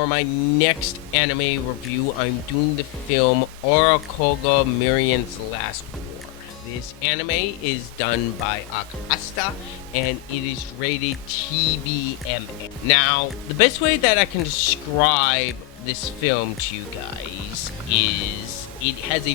for my next anime review, I'm doing the film Aura Koga Maryuins Last War. This anime is done by Akasta, and it is rated TVMA. Now, the best way that I can describe this film to you guys is it has a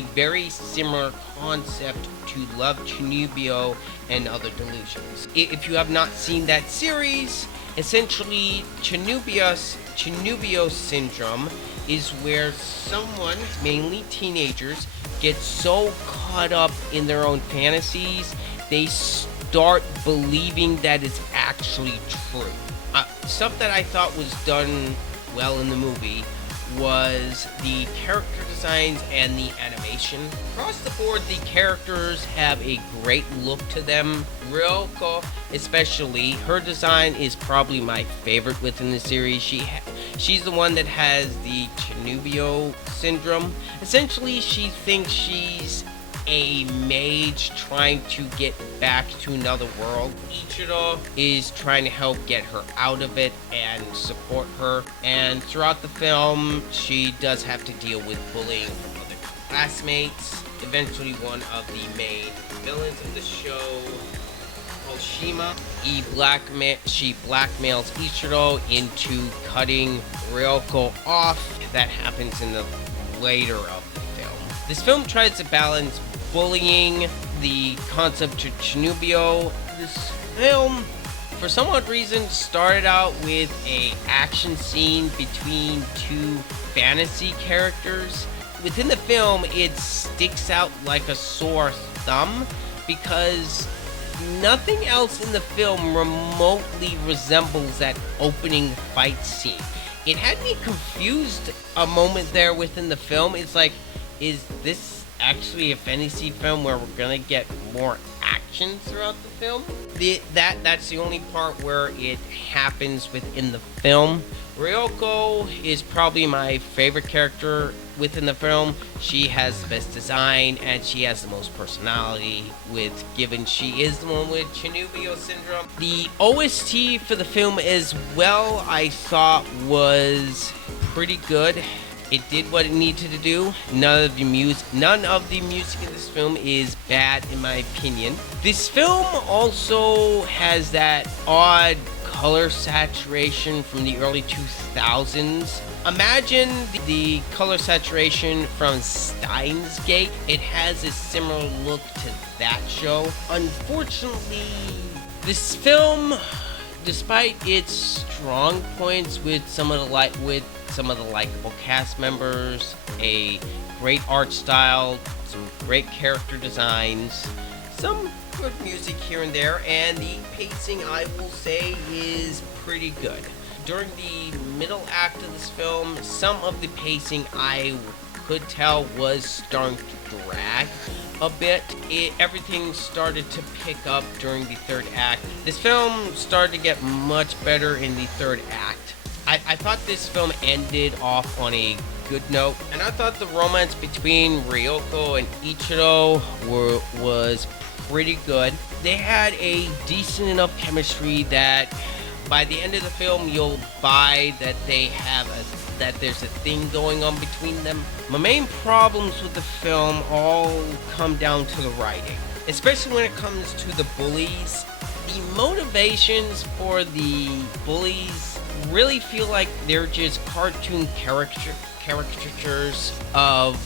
very similar concept to Love Chunibyo and Other Delusions. If you have not seen that series, essentially Chunibyo syndrome is where someone, mainly teenagers, get so caught up in their own fantasies, they start believing that it's actually true. Stuff that I thought was done well in the movie was the character designs and the animation. Across the board, the characters have a great look to them. Ryoko, especially, her design is probably my favorite within the series. She's the one that has the Chunibyo syndrome. Essentially, she thinks she's a mage trying to get back to another world. Ichiro is trying to help get her out of it and support her. And throughout the film, she does have to deal with bullying from other classmates. Eventually, one of the main villains of the show, Oshima, she blackmails Ichiro into cutting Ryoko off. That happens in the later of the film. This film tries to balance bullying, the concept to Chunibyo. This film, for some odd reason, started out with a action scene between two fantasy characters. Within the film, it sticks out like a sore thumb because nothing else in the film remotely resembles that opening fight scene. It had me confused a moment there within the film. It's like, is this actually a fantasy film where we're gonna get more action throughout the film? That's the only part where it happens within the film. Ryoko is probably my favorite character within the film. She has the best design and she has the most personality, given she is the one with Chunibyo syndrome. The OST for the film as well, I thought was pretty good. It did what it needed to do. None of the music in this film is bad, in my opinion. This film also has that odd color saturation from the early 2000s. Imagine the color saturation from Steins Gate. It has a similar look to that show. Unfortunately, this film, despite its strong points with some of the likable cast members, a great art style, some great character designs, some good music here and there, and the pacing, I will say, is pretty good. During the middle act of this film, some of the pacing I could tell was starting to drag a bit. Everything started to pick up during the third act. This film started to get much better in the third act. I thought this film ended off on a good note, and I thought the romance between Ryoko and Ichiro was pretty good. They had a decent enough chemistry that by the end of the film, you'll buy that that there's a thing going on between them. My main problems with the film all come down to the writing, especially when it comes to the bullies. The motivations for the bullies really feel like they're just cartoon caricatures of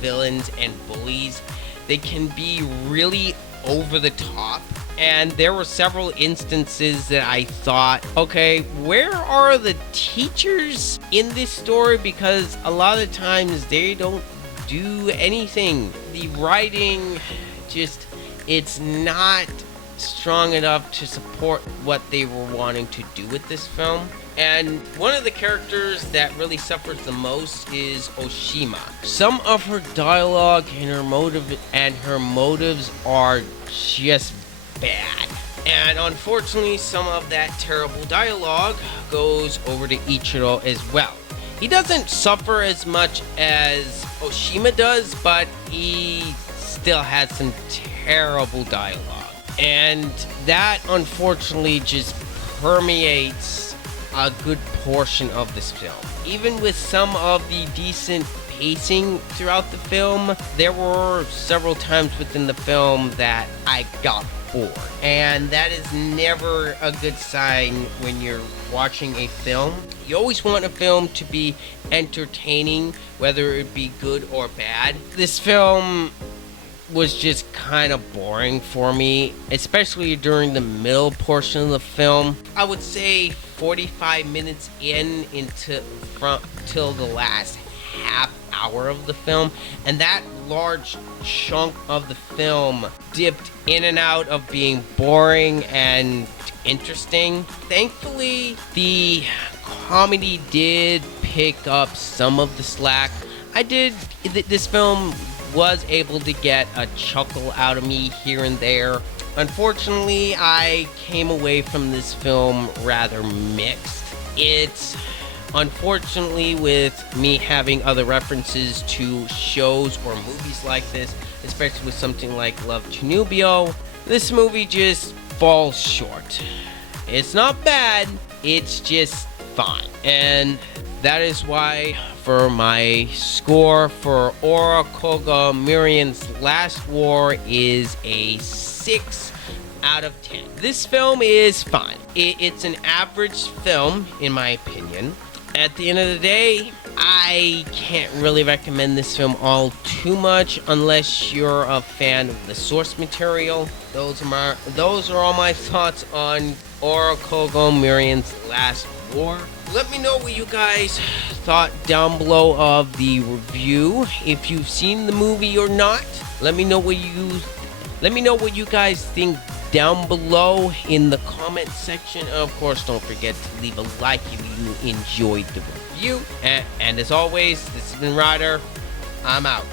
villains and bullies. They can be really over the top, and there were several instances that I thought, okay, where are the teachers in this story? Because a lot of times they don't do anything. The writing it's not strong enough to support what they were wanting to do with this film. And one of the characters that really suffers the most is Oshima. Some of her dialogue and her motives are just bad. And unfortunately, some of that terrible dialogue goes over to Ichiro as well. He doesn't suffer as much as Oshima does, but he still has some terrible dialogue. And that unfortunately just permeates a good portion of this film. Even with some of the decent pacing throughout the film, there were several times within the film that I got bored. And that is never a good sign when you're watching a film. You always want a film to be entertaining, whether it be good or bad. This film was just kind of boring for me, especially during the middle portion of the film. I would say 45 minutes till the last half hour of the film, and that large chunk of the film dipped in and out of being boring and interesting. Thankfully, the comedy did pick up some of the slack. This film was able to get a chuckle out of me here and there. Unfortunately, I came away from this film rather mixed. It's unfortunately, with me having other references to shows or movies like this, especially with something like Love Chanubio, this movie just falls short. It's not bad, it's just fine. And that is why for my score for Aura Koga Maryuins' Last War is a 6 out of 10. This film is fine. It's an average film, in my opinion. At the end of the day, I can't really recommend this film all too much unless you're a fan of the source material. Those are all my thoughts on Aura Koga Maryuins' Last War. Let me know what you guys thought down below of the review. If you've seen the movie or not, let me know what you guys think down below in the comment section. Of course, don't forget to leave a like if you enjoyed the review. And as always, this has been Ryder. I'm out.